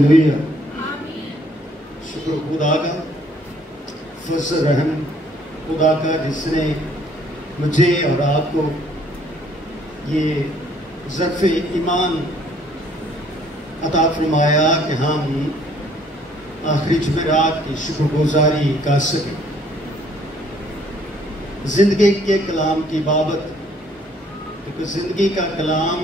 शुक्र खुदा का, फजल रहम खुदा का जिसने मुझे और आपको ये ज़र्फ़ ईमान अता फरमाया कि हम आखिरी जुमेरात की शुक्रगुजारी कर सकें। ज़िंदगी के कलाम की बाबत, क्योंकि ज़िंदगी का कलाम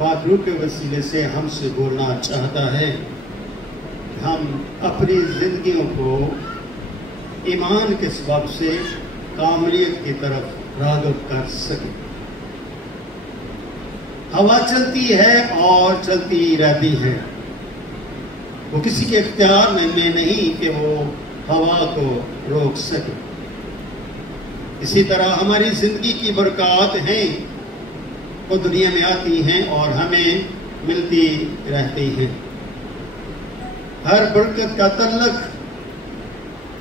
पाक रूह के वसीले से हमसे बोलना चाहता है कि हम अपनी ज़िंदगियों को ईमान के सबब से कामलियत की तरफ राग़िब कर सकें। हवा चलती है और चलती रहती है, वो किसी के इख्तियार में नहीं कि वो हवा को रोक सके। इसी तरह हमारी ज़िंदगी की बरक़ात हैं, वो दुनिया में आती हैं और हमें मिलती रहती हैं। हर बरकत का तल्लुक़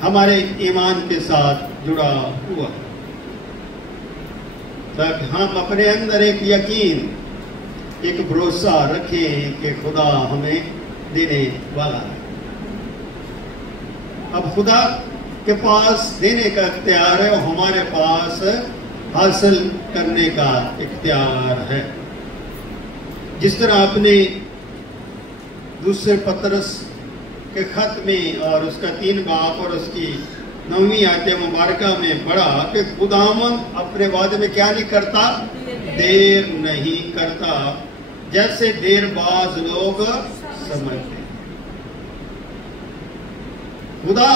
हमारे ईमान के साथ जुड़ा हुआ, ताकि हम अपने अंदर एक यकीन, एक भरोसा रखें कि खुदा हमें देने वाला है। अब खुदा के पास देने का इख्तियार है और हमारे पास हासिल करने का इख्तियार है। जिस तरह आपने दूसरे पतरस के खत में और उसका 3 बाब और उसकी 9वीं आयत मुबारका में पढ़ा कि खुदावंद अपने वादे में क्या नहीं करता, देर नहीं करता, जैसे देरबाज लोग समझते हैं। खुदा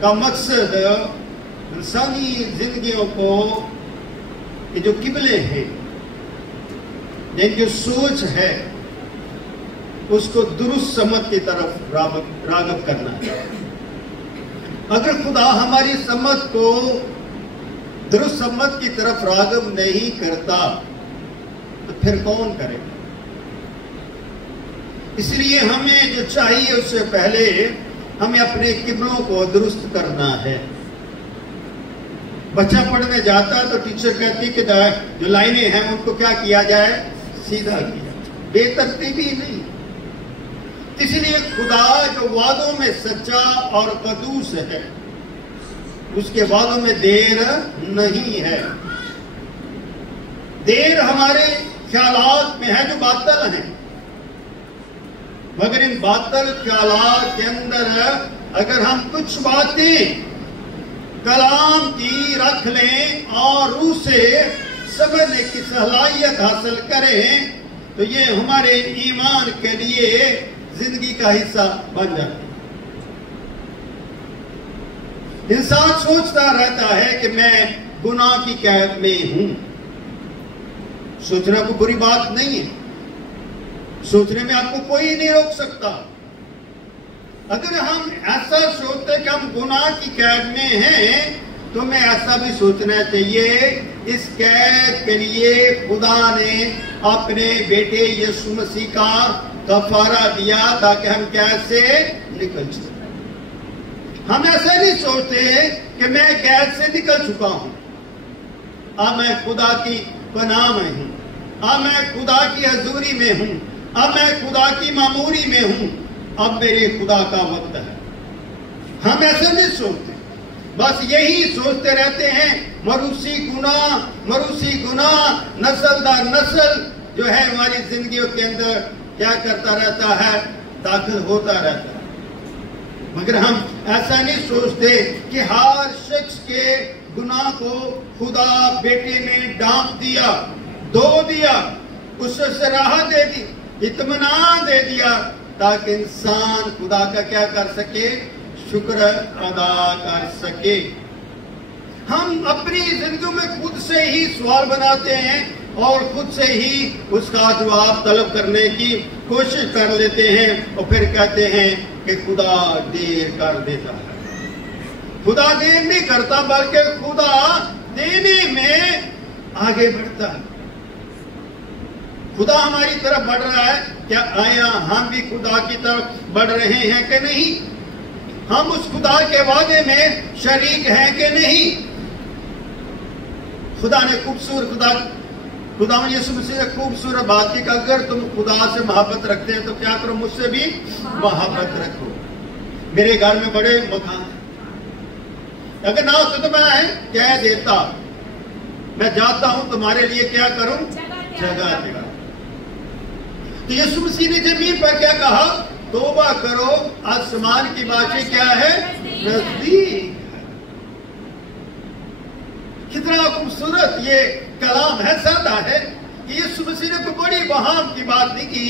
का मकसद इंसानी जिंदगियों को जो किबले हैं, जिनकी सोच है, उसको दुरुस्त समझ की तरफ राग़िब करना है। अगर खुदा हमारी समझ को दुरुस्त समझ की तरफ राग़िब नहीं करता तो फिर कौन करेगा? इसलिए हमें जो चाहिए उससे पहले हमें अपने किबलों को दुरुस्त करना है। बच्चा पढ़ने जाता है तो टीचर कहती कि जो लाइनें हैं उनको क्या किया जाए, सीधा किया, बेतरतीबी नहीं। इसलिए खुदा जो वादों में सच्चा और कदूस है, उसके वादों में देर नहीं है। देर हमारे ख्यालात में है जो बातल हैं, मगर इन बातल ख्यालात के अंदर अगर हम कुछ बातें कलाम की रख लें और रूह से समझने की सलाहियत हासिल करें तो ये हमारे ईमान के लिए जिंदगी का हिस्सा बन जाता है। इंसान सोचता रहता है कि मैं गुनाह की कैद में हूं। सोचना कोई बुरी बात नहीं है, सोचने में आपको कोई नहीं रोक सकता। अगर हम ऐसा सोचते कि हम गुनाह की कैद में हैं तो हमें ऐसा भी सोचना चाहिए, इस कैद के लिए खुदा ने अपने बेटे यीशु मसीह का कफारा दिया ताकि हम कैद से निकल सकें। हम ऐसा नहीं सोचते कि मैं कैद से निकल चुका हूं, अब मैं खुदा की पनाह में हूं, अब मैं खुदा की हजूरी में हूं, अब मैं खुदा की मामूरी में हूं, अब मेरे खुदा का वक्त है। हम ऐसे नहीं सोचते, बस यही सोचते रहते हैं मरूसी गुनाह नस्ल दर नस्ल जो है हमारी जिंदगियों के अंदर क्या करता रहता है, दाखिल होता रहता है। मगर हम ऐसा नहीं सोचते कि हर शख्स के गुनाह को खुदा बेटे ने डांप दिया, धो दिया, उससे राहत दे दी, इत्मीनान दे दिया ताकि इंसान खुदा का क्या कर सके, शुक्र अदा कर सके। हम अपनी जिंदगी में खुद से ही सवाल बनाते हैं और खुद से ही उसका जवाब तलब करने की कोशिश कर लेते हैं और फिर कहते हैं कि खुदा देर कर देता है। खुदा देर नहीं करता बल्कि खुदा देने में आगे बढ़ता है। खुदा हमारी तरफ बढ़ रहा है, क्या आया हम भी खुदा की तरफ बढ़ रहे हैं कि नहीं? हम उस खुदा के वादे में शरीक हैं कि नहीं? खुदा ने खूबसूरत खुदा खुदा यीशु मसीह ने खूबसूरत बात की कि अगर तुम खुदा से मोहब्बत रखते हैं तो क्या करो, मुझसे भी मोहब्बत रखो। मेरे घर में बड़े मकान हैं, अगर ना होते तो मैं कह देता, मैं जाता हूं तुम्हारे लिए क्या करूं, जगह देगा। तो यीशु मसीह ने जमीन पर क्या कहा, तौबा करो, आसमान की बातें क्या है, नजदीक। कितना खूबसूरत ये कलाम है, सादा है कि यीशु मसीह ने कोई बड़ी वहाम की बात नहीं की,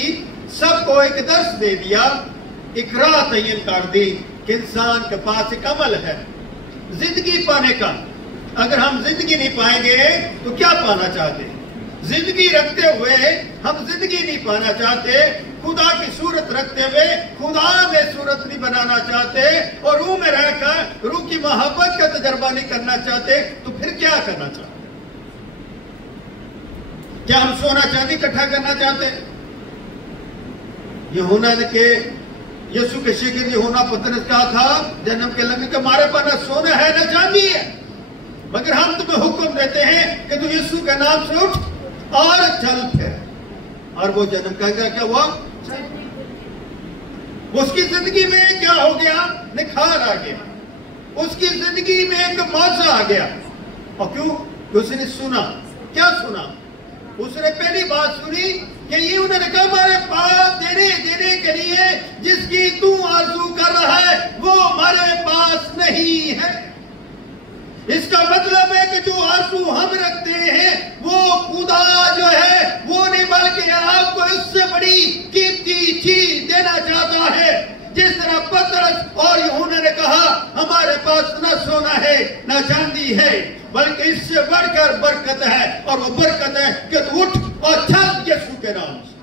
सबको एक दर्श दे दिया, एक राह तयन कर दी कि इंसान के पास एक अमल है जिंदगी पाने का। अगर हम जिंदगी नहीं पाएंगे तो क्या पाना चाहते? जिंदगी रखते हुए हम जिंदगी नहीं पाना चाहते, खुदा की सूरत रखते हुए खुदा में सूरत नहीं बनाना चाहते, और रूह में रहकर रूह की मोहब्बत का तजर्बा नहीं करना चाहते, तो फिर क्या करना चाहते? क्या हम सोना चांदी इकट्ठा करना चाहते? यूहन्ना के यीशु के शिष्य यूहन्ना पतरस कहा था जन्म के लगे कि हमारे पास न सोना है न चांदी है, मगर हम तुम्हें हुक्म देते हैं कि तू यीशु के नाम से उठ और चल फिर। और वो जन्म कहेगा क्या हुआ? उसकी जिंदगी में क्या हो गया? निखार आ गया, उसकी जिंदगी में एक मौजा आ गया। और क्यों? उसने सुना। क्या सुना? उसने पहली बात सुनी कि ये उन्होंने कहा हमारे पास देने के लिए जिसकी तू आरज़ू कर रहा है वो हमारे पास नहीं है। इसका मतलब है कि जो आरज़ू हम रखते हैं वो खुदा जो है वो नहीं, बल्कि आपको इससे बड़ी कीमती चीज देना चाहता है। जिस तरह पतरस और यूहन्ना ने कहा हमारे पास न सोना है न चांदी है, बल्कि इससे बढ़कर बरकत है, और वो बरकत है कि तू उठ और चल यीशु के नाम से।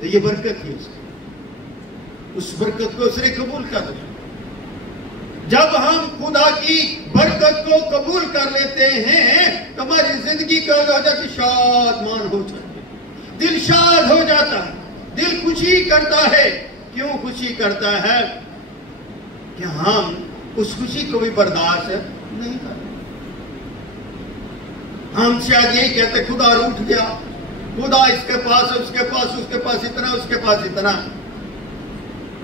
तो ये बरकत है उसकी, उस बरकत को उसने कबूल कर लिया। जब हम खुदा की बरकत को कबूल कर लेते हैं तो हमारी जिंदगी का हो जाती, शादमान हो जाती है, दिल शाद हो जाता है, दिल खुशी करता है। क्यों खुशी करता है? कि हम उस खुशी को भी बर्दाश्त नहीं करते। हम शायद यही कहते खुदा रूठ गया, खुदा इसके पास उसके पास, उसके पास इतना, उसके पास इतना,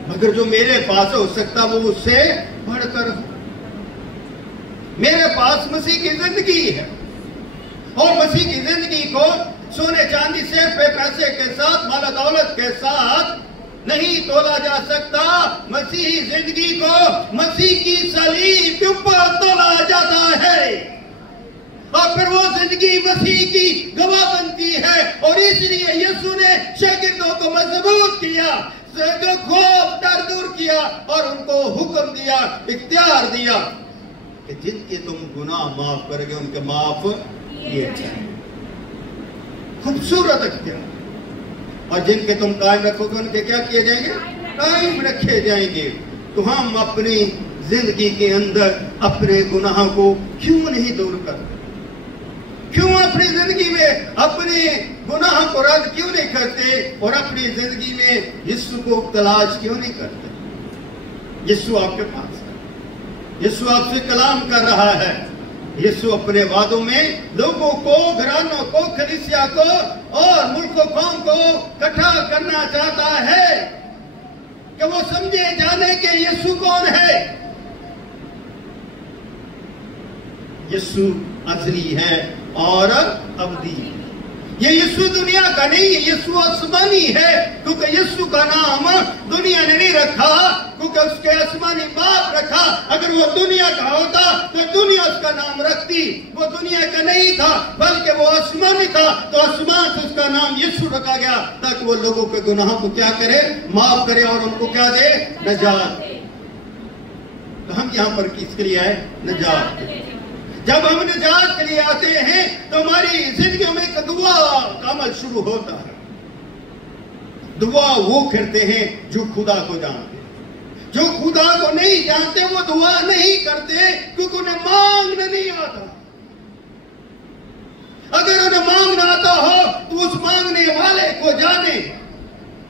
मगर जो मेरे पास हो सकता वो उससे बढ़कर हो। मेरे पास मसीह की जिंदगी है, और मसीह की जिंदगी को सोने चांदी से पैसे के साथ, माला दौलत के साथ नहीं तोला जा सकता। मसीही जिंदगी को मसीह की सलीब के ऊपर तोला जाता है, और फिर वो जिंदगी मसीह की गवाह बनती है। और इसलिए यीशु ने शागिर्दों को मजबूत किया, जो खौफ डर दूर किया, और उनको हुक्म दिया, इख्तियार दिया कि जिनके तुम गुनाह माफ करोगे उनके माफ किए जाएंगे। खूबसूरत इख्तियार। और जिनके तुम कायम रखोगे उनके क्या किए जाएंगे? कायम रखे जाएंगे। तो हम अपनी जिंदगी के अंदर अपने गुनाहों को क्यों नहीं दूर करते? क्यों अपनी जिंदगी में अपने गुनाह को रद्द क्यों नहीं करते, और अपनी जिंदगी में यीशु को तलाश क्यों नहीं करते? यीशु आपके पास है, यीशु आपसे कलाम कर रहा है। यीशु अपने वादों में लोगों को, घरानों को, कलीसिया को और मुल्कों कौम को इकट्ठा करना चाहता है कि वो समझे जाने के यीशु कौन है। यीशु अज़ली है और अबदी। ये यीशु दुनिया का नहीं है, यीशु आसमानी है, क्योंकि यीशु का नाम दुनिया ने नहीं रखा, क्योंकि उसके आसमानी बाप रखा। अगर वो दुनिया का होता तो दुनिया उसका नाम रखती। वो दुनिया का नहीं था, बल्कि वो आसमानी था, तो आसमान से उसका नाम यीशु रखा गया, ताकि वो लोगों के गुनाहों को क्या करे? माफ करे, और उनको क्या दे? नजात। तो हम यहाँ पर किसके लिए आए? नजात। जब हम निजात के लिए आते हैं तो हमारी जिंदगी में एक दुआ का अमल शुरू होता है। दुआ वो करते हैं जो खुदा को जानते हैं। जो खुदा को नहीं जानते वो दुआ नहीं करते, क्योंकि उन्हें मांगना नहीं आता। अगर उन्हें मांगना आता हो तो उस मांगने वाले को जाने।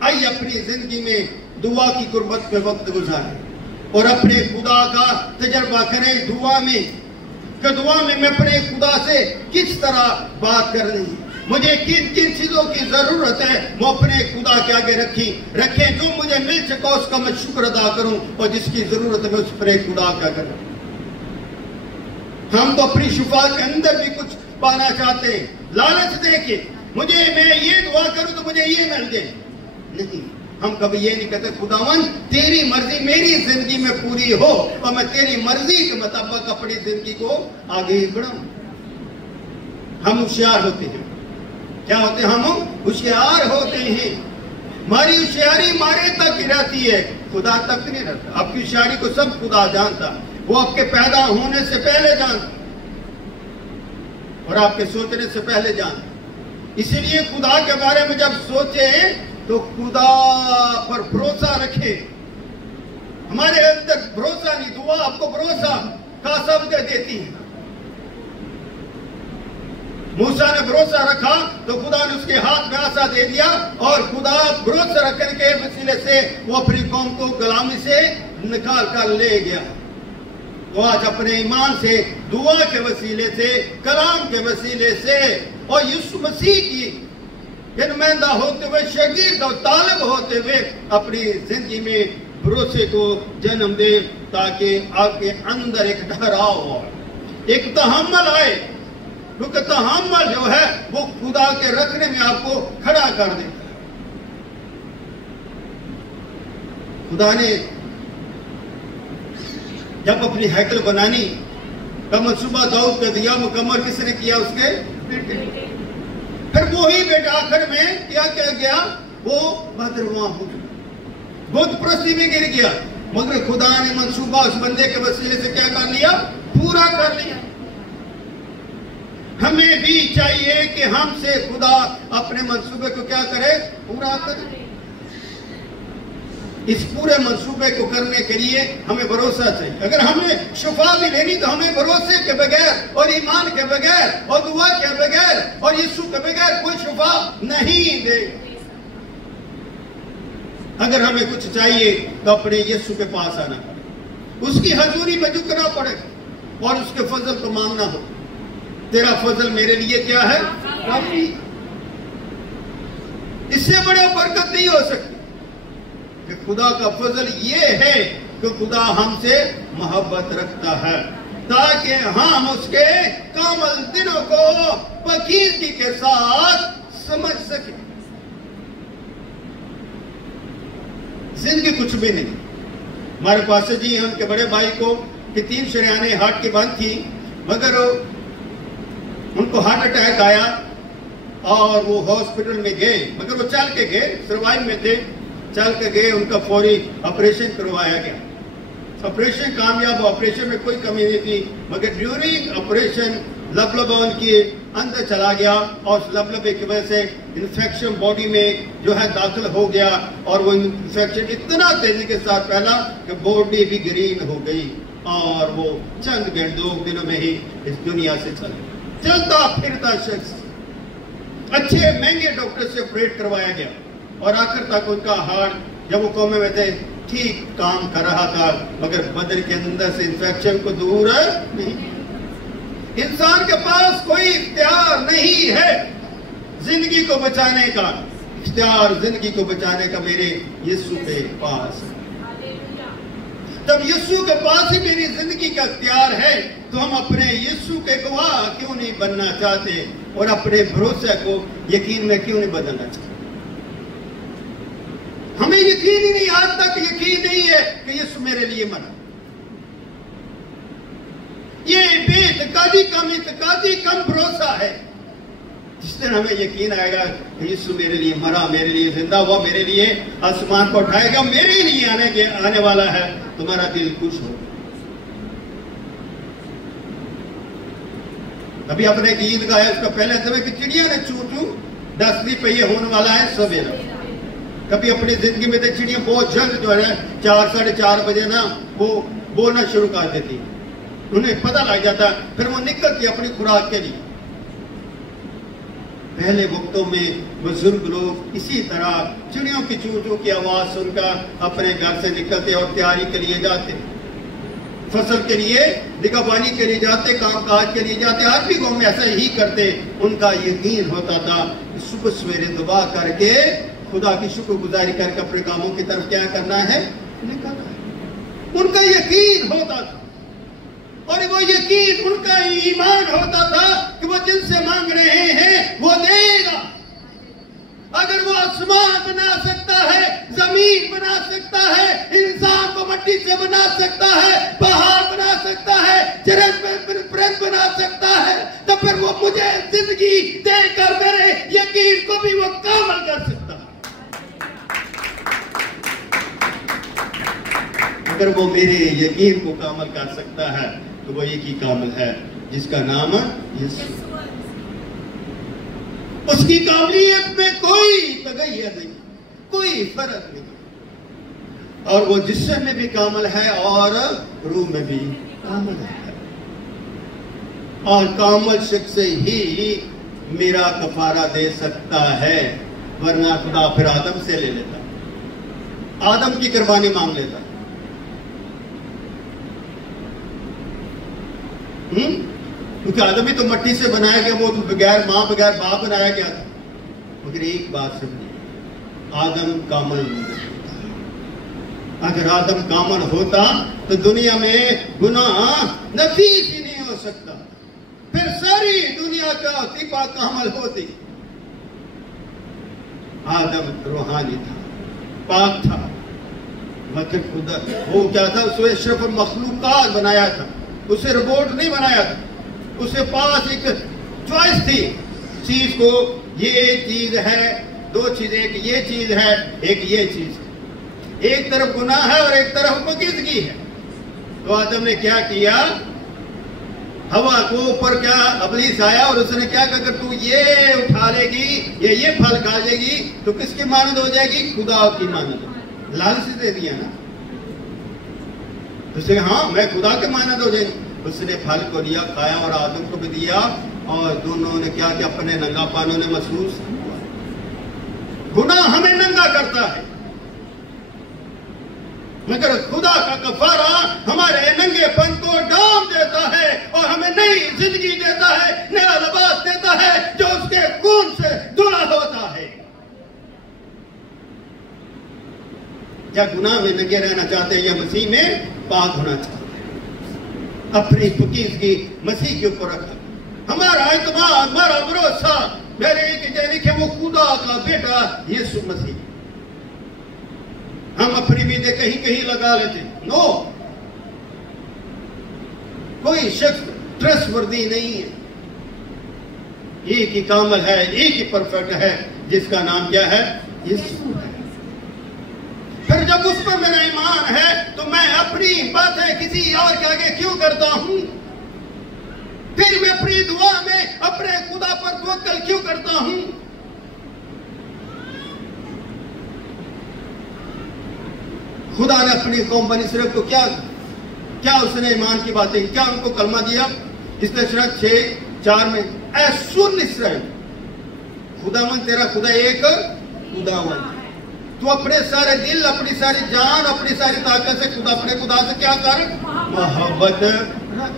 आइए अपनी जिंदगी में दुआ की कुर्बत पे वक्त गुजारें और अपने खुदा का तजर्बा करें दुआ में। कि दुआ में मैं अपने खुदा से किस तरह बात करनी है, मुझे किन किन चीजों की जरूरत है, वो अपने खुदा के आगे रखें। जो मुझे मिल सका उसका मैं शुक्र अदा करूं, और जिसकी जरूरत है मैं उस पर खुदा का करूं। हम तो अपनी शिफा के अंदर भी कुछ पाना चाहते हैं, लालच दे के मुझे मैं ये दुआ करूं तो मुझे ये मिल जाए। नहीं, हम कभी ये नहीं कहते खुदावन तेरी मर्जी मेरी जिंदगी में पूरी हो और मैं तेरी मर्जी के मुताबिक अपनी जिंदगी को आगे बढ़ाऊं। हम होशियार होते हैं, क्या होते हैं? हम होशियार होते हैं। हमारी होशियारी हमारे तक रहती है, खुदा तक नहीं रहता। आपकी होशियारी को सब खुदा जानता, वो आपके पैदा होने से पहले जानता और आपके सोचने से पहले जानता। इसीलिए खुदा के बारे में जब सोचे तो खुदा पर भरोसा रखे। हमारे अंदर भरोसा नहीं, दुआ आपको भरोसा का शब्द देती है। मूसा ने भरोसा रखा तो खुदा ने उसके हाथ में आसा दे दिया, और खुदा भरोसा रखने के वसीले से वो अपनी कौम को गुलामी से निकाल कर ले गया। तो आज अपने ईमान से, दुआ के वसीले से, कलाम के वसीले से और यीशु मसीह की नुमाइंदा होते हुए, शागिर्द और तालिब होते हुए अपनी जिंदगी में भरोसे को जन्म दे, ताकि आपके अंदर एक ठहराव हो, एक तहम्मुल आए। क्योंकि तहम्मुल जो है वो खुदा के रखने में आपको खड़ा कर देता है। खुदा ने जब अपनी हैकल बनानी का मंसूबा दाऊद का दिया, मुकम्मल किसने किया? उसके बेटे। फिर वो ही बेटा आखिर में क्या गया? वो बदरवा हो गया, बुत प्रस्ती में गिर गया। मगर खुदा ने मंसूबा उस बंदे के वसीले से क्या कर लिया? पूरा कर लिया। हमें भी चाहिए कि हमसे खुदा अपने मंसूबे को क्या करे? पूरा करे। इस पूरे मंसूबे को करने के लिए हमें भरोसा चाहिए। अगर हमें शिफा भी लेनी तो हमें भरोसे के बगैर और ईमान के बगैर और दुआ के बगैर और यीशु के बगैर कोई शिफा नहीं दे। अगर हमें कुछ चाहिए तो अपने यीशु के पास आना पड़ेगा, उसकी हजूरी में झुकना पड़ेगा और उसके फजल को मांगना हो। तेरा फजल मेरे लिए क्या है? काफी। इससे बड़ा बरकत नहीं हो सकती। कि खुदा का फजल ये है कि खुदा हमसे मोहब्बत रखता है, ताकि हम उसके कामल दिनों को पकीज़गी के साथ समझ सके। जिंदगी कुछ भी नहीं। हमारे पास जी उनके बड़े भाई को कि 3 शरियाने हार्ट की बंद थी, मगर उनको हार्ट अटैक आया और वो हॉस्पिटल में गए, मगर वो चल के गए, सर्वाइव में थे, चल के गए। उनका फौरी ऑपरेशन करवाया गया। ऑपरेशन कामयाब, ऑपरेशन में कोई कमी नहीं थी, मगर ड्यूरिंग ऑपरेशन लबलबा उनके अंदर चला गया और उस लबलबे की वजह से इन्फेक्शन बॉडी में जो है दाखिल हो गया, और वो इन्फेक्शन इतना तेजी के साथ फैला कि बॉडी भी ग्रीन हो गई और वो चंद घंटों दिनों में ही इस दुनिया से चलता फिरता शख्स अच्छे महंगे डॉक्टर से ऑपरेट करवाया गया, और आखिर तक उनका हार्ट जब वो कोमे में थे ठीक काम कर रहा था, मगर बदन के अंदर से इन्फेक्शन को दूर नहीं। इंसान के पास कोई इख्तियार नहीं है जिंदगी को बचाने का। इख्तियार जिंदगी को बचाने का मेरे यीशु के पास है। जब यीशु के पास ही मेरी जिंदगी का इख्तियार है, तो हम अपने यीशु के गवाह क्यों नहीं बनना चाहते और अपने भरोसे को यकीन में क्यों नहीं बदलना चाहते? हमें यकीन ही नहीं, आज तक यकीन नहीं है कि यीशु मेरे लिए मरा। ये बेइत्कादी कम भरोसा है। जिस दिन हमें यकीन आएगा कि यीशु मेरे लिए मरा, मेरे लिए जिंदा हुआ, मेरे लिए आसमान को उठाएगा, मेरे लिए आने वाला है, तुम्हारा दिल खुश हो। अभी अपने गीत गाया, उसका पहले समय कि चिड़िया ने चू चू 10 पे ये होने वाला है सवेरा। कभी अपनी जिंदगी में तो चिड़िया बहुत जल्द जो है 4 साढ़े 4 बजे ना वो बोलना शुरू कर देती, उन्हें पता लग जाता, फिर वो निकलती अपनी खुराक के लिए। पहले वक्तों में बुजुर्ग लोग इसी तरह चिड़ियों की चू चू की आवाज सुनकर अपने घर से निकलते और तैयारी के लिए जाते। फसल के लिए निगहबानी के लिए जाते, काम काज के लिए जाते, आज भी गाँव में ऐसा ही करते। उनका यकीन होता था सुबह सवेरे दुआ करके खुदा की शुक्रगुजारी करके अपने कामों की तरफ क्या करना है, निकलना है। उनका यकीन होता था, और वो यकीन उनका ईमान होता था कि वो जिनसे मांग रहे हैं वो देगा। अगर वो आसमान बना सकता है, जमीन बना सकता है, इंसान को मिट्टी से बना सकता है, पहाड़ बना सकता है, चरस बना सकता है, तो फिर वो मुझे जिंदगी देकर मेरे यकीन को भी वो कामल कर सकता है। अगर वो मेरे यकीन को कामल कर सकता है तो वो एक ही कामल है जिसका नाम यीशु। उसकी काबिलियत में कोई तगैयर नहीं, कोई फर्क नहीं, और वो जिस्म में भी कामल है और रूह में भी कामल है। और कामल शख्स ही मेरा कफारा दे सकता है, वरना खुदा फिर आदम से ले लेता, आदम की कुर्बानी मांग लेता। क्योंकि आदम ही तो मिट्टी से बनाया गया, वो तो बगैर मां बगैर बाप बनाया गया था। मगर एक बात समझिए, आदम कामल नहीं होता। अगर आदम कामल होता तो दुनिया में गुनाह नफीस ही नहीं हो सकता, फिर सारी दुनिया का तिपा कामल होती। आदम रूहानी था, पाक था, मगर खुदा वो क्या था, उसने सिर्फ मखलूकात बनाया था, उसे रोबोट नहीं बनाया था। उसके पास एक चॉइस थी चीज को, ये चीज है, दो चीजें, एक ये चीज है, एक ये चीज है। एक तरफ गुनाह है और एक तरफ पाकीज़गी है। तो आदम ने क्या किया, हवा को ऊपर क्या इब्लीस आया और उसने क्या कहा, अगर तू ये उठा लेगी या ये फल खा लेगी तो किसकी मानद हो जाएगी, खुदा की मानद। लालच दे दिया ना उसे, हाँ मैं खुदा के मानद हो जाएगी। उसने फल को लिया, खाया और आदम को भी दिया, और दोनों ने क्या किया, अपने नंगापन ने महसूस किया। गुनाह हमें नंगा करता है, मगर खुदा का कफारा हमारे नंगेपन को डाम देता है और हमें नई जिंदगी देता है, नया लिबास देता है जो उसके खून से धुला होता है। या गुनाह में नंगे रहना चाहते हैं या मसीह में पाक होना चाहते हैं, अपनी पाकीज़गी मसीह के ऊपर रखा। हमारा एतमाद, हमारा भरोसा मेरे लिखे वो खुदा का बेटा यीशु मसीह। हम अपनी उम्मीदें कहीं कहीं लगा लेते, नो, कोई शख्स ट्रस्टवर्दी नहीं है। एक ही कामल है, एक ही परफेक्ट है, जिसका नाम क्या है, यीशु है। फिर जब उस पर मेरा ईमान है तो मैं अपनी बातें किसी और के आगे क्यों करता हूं, फिर मैं अपनी दुआ में अपने खुदा पर तवक्कल क्यों करता हूं। खुदा ने अपनी कौम बनी इसराइल को क्या उसने ईमान की बातें, क्या उनको कलमा दिया। इसने 6:4 में, ऐ सुन इसराइल, खुदावन तेरा खुदा एक खुदावन, तू अपने सारे दिल, अपनी सारी जान, अपनी सारी ताकत से अपने खुदा से क्या कर, मोहब्बत रख।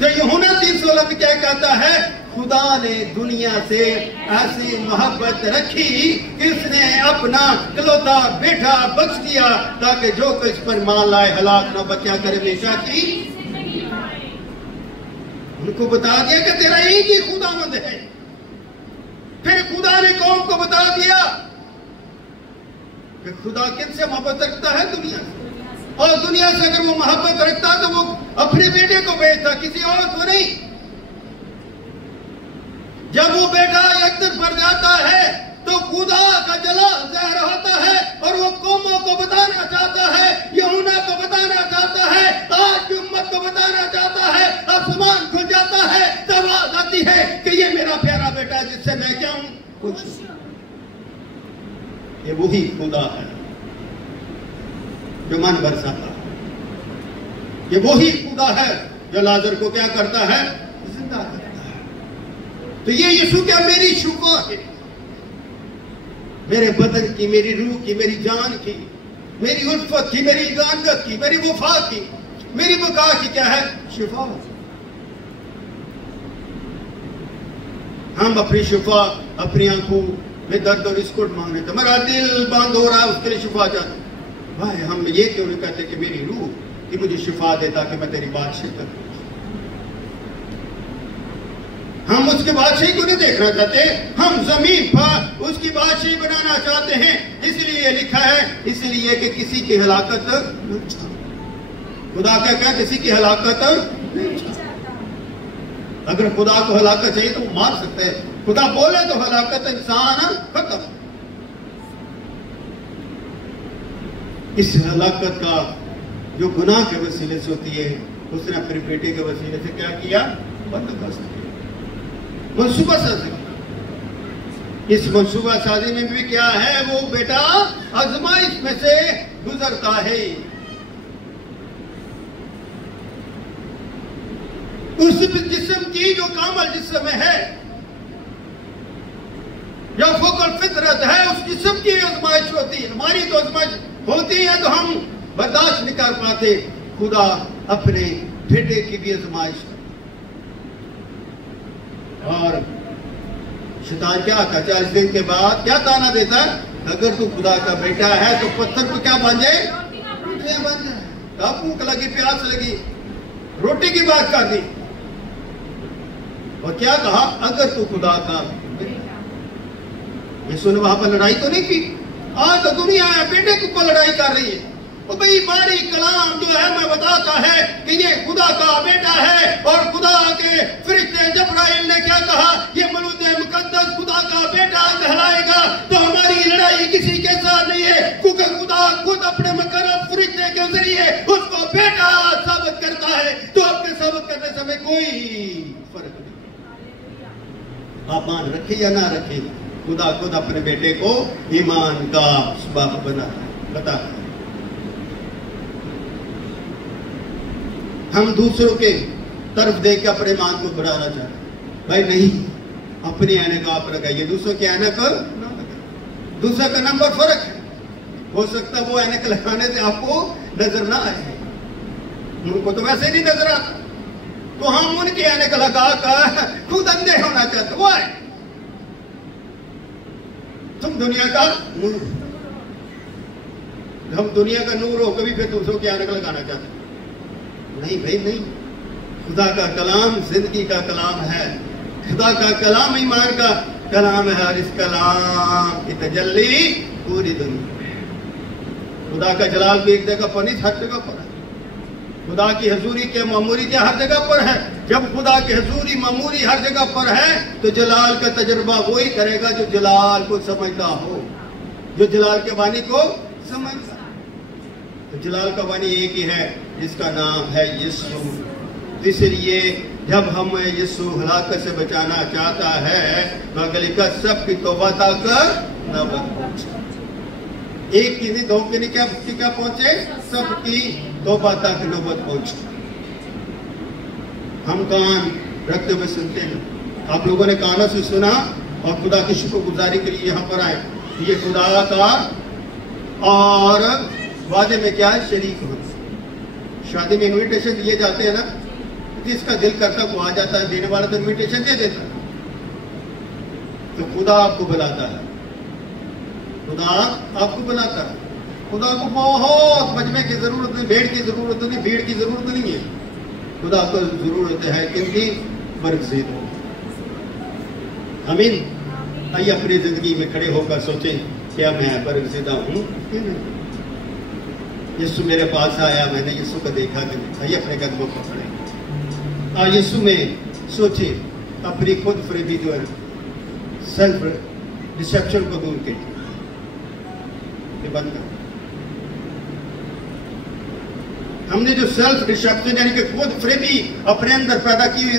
तो यूहन्ना 3:16 में क्या कहता है, खुदा ने दुनिया से ऐसी मोहब्बत रखी कि उसने अपना इकलौता बेटा बख्श दिया ताकि जो कोई इस पर मान लाए हलाक न बचा करे, हमेशा की। उनको बता दिया कि तेरा एक ही खुदावंद है। फिर खुदा ने कौम को बता दिया कि खुदा किससे मोहब्बत रखता है, दुनिया से। और दुनिया से अगर वो मोहब्बत रखता तो वो अपने बेटे को भेजता, किसी और को नहीं। जब वो बेटा यकदम पर जाता है तो खुदा का जला ज़हर होता है और वो कौमों को बताना चाहता है, यूहन्ना को बताना चाहता है, आज की उम्मत को बताना चाहता है। आसमान खुल जाता है, तब आवाज आती है कि ये मेरा प्यारा बेटा है जिससे मैं क्या हूं, कुछ। ये वही खुदा है जो मन बरसाता है। ये वही खुदा है जो लाजर को क्या करता है, जिंदा करता है। तो ये यीशु क्या मेरी शुफा है, मेरे बदन की, मेरी रूह की, मेरी जान की। मेरी उल्फत की, मेरी गानगत की, मेरी वफा की, मेरी बका की क्या है? शिफा। हम अपनी शिफा, अपनी आंखों में दर्द और इसको मांग रहे थे, मेरा दिल बंद हो रहा है, उसके लिए शिफा चाहते। भाई हम ये क्यों नहीं कहते कि मेरी रूह कि मुझे शिफा दे ताकि मैं तेरी बादशाही करूं? हम उसके बादशाही को नहीं देखना चाहते, हम जमीन पर उसकी बादशाही बनाना चाहते हैं। इसलिए लिखा है, इसलिए कि किसी की हलाकत, खुदा क्या क्या किसी की हलाकत नहीं चाहता। अगर खुदा को हलाकत चाहिए तो वो मार सकते हैं, खुदा बोले तो हलाकत इंसान खत्म। इस हलाकत का जो गुनाह के वसीले से होती है, उसने अपने बेटे के वसीले से क्या किया? बंदोबस्त किया, मनसूबा साजी। इस मनसूबा साजी में भी क्या है? वो बेटा आजमाइश में से गुजरता है। उस जिस्म की जो कामल जिस्म है या फोकल फितरत है, उस जिस्म की आजमाइश होती है। हमारी तो आजमाइश होती है तो हम बर्दाश्त नहीं कर पाते, खुदा अपने बेटे की भी आजमाइश। और शैतान क्या आता? 40 दिन के बाद क्या ताना देता है? अगर तू खुदा का बेटा है तो पत्थर को क्या बन जाए? रोटियां बन जाए। भूख लगी, प्यास लगी, रोटी की बात कर दी और क्या कहा? अगर तू खुदा का बेटा। यीशु ने वहां पर लड़ाई तो नहीं की। आज तो दुनिया है बेटे के ऊपर लड़ाई कर रही है। तो भाई बारी कलाम जो है मैं बताता है कि ये खुदा का बेटा है, और खुदा के फरिश्ते जब्राइल ने क्या कहा? ये मलूद मुकद्दस खुदा का बेटा कहलाएगा। तो हमारी लड़ाई किसी के साथ नहीं है, क्योंकि खुदा खुद अपने मुकर्रम फरिश्ते के जरिए उसको बेटा साबित करता है। तो अपने साबित करने समय कोई फर्क नहीं। आप मान रखे या ना रखे, खुदा खुद अपने बेटे को ईमान का सबब बताता है। हम दूसरों के तरफ देख के अपने ईमान को बढ़ाना चाहते, भाई नहीं, अपनी ऐनक आप लगाइए, दूसरों की ऐनक ना लगाइए। दूसरा का नंबर फर्क है, हो सकता है वो ऐनक लगाने से आपको नजर ना आए, उनको तो वैसे नहीं नजर आता, तो हम उनकी ऐनक लगा कर खुद अंधे होना चाहते। वो है तुम दुनिया का नूर, हम दुनिया का नूर हो, कभी फिर दूसरों की ऐनक लगाना चाहते? नहीं भाई नहीं। खुदा का कलाम जिंदगी का कलाम है, खुदा का कलाम ईमान का कलाम है, और इस कलाम की तजल्ली पूरी दुनिया। खुदा का जलाल भी एक जगह पर नहीं, हर जगह पर है। खुदा की हजूरी के मामूरी क्या हर जगह पर है? जब खुदा की हजूरी मामूरी हर जगह पर है तो जलाल का तजुर्बा वही करेगा जो जलाल को समझता हो, जो जलाल के वाणी को समझता। तो जलाल का वाणी एक ही है जिसका नाम है यीशु। इसलिए जब हमें यीशु हलाकत से बचाना चाहता है तो अगली का सबकी तौबा तक नौबत पहुंचे। एक की नहीं, दो की नहीं, क्या पहुंचे? सबकी तौबा तक नौबत पहुंचे। हम कान रखते हुए सुनते हैं, आप लोगों ने कानों से सुना और खुदा की शुक्रगुजारी के लिए यहाँ पर आए। ये खुदा का और वादे में क्या है? शरीक होना। शादी में इनविटेशन दिए जाते हैं ना, जिसका दिल करता वो आ जाता है, देने वाला तो इनविटेशन दे देता है। तो खुदा आपको बुलाता है, खुदा आपको बुलाता है। खुदा को बहुत मजमे की जरूरत नहीं, भेड़ की जरूरत नहीं, भीड़ की जरूरत नहीं है। खुदा को जरूरत है किनकी? बरगज़ीद। आमीन। आइए अपनी जिंदगी में खड़े होकर सोचें, क्या मैं बरगज़ीदा हूँ? यीशु मेरे पास आया, मैंने यीशु को देखा कि नहीं? आइए अपने कदमों को पकड़ें और यीशु में सोचे, अपनी खुद फरेबी जो है, सेल्फ डिसेप्शन को दूर कीजिए। बंद कर, हमने जो सेल्फ डिसेप्शन यानी कि खुद फरेबी अपने अंदर पैदा की हुई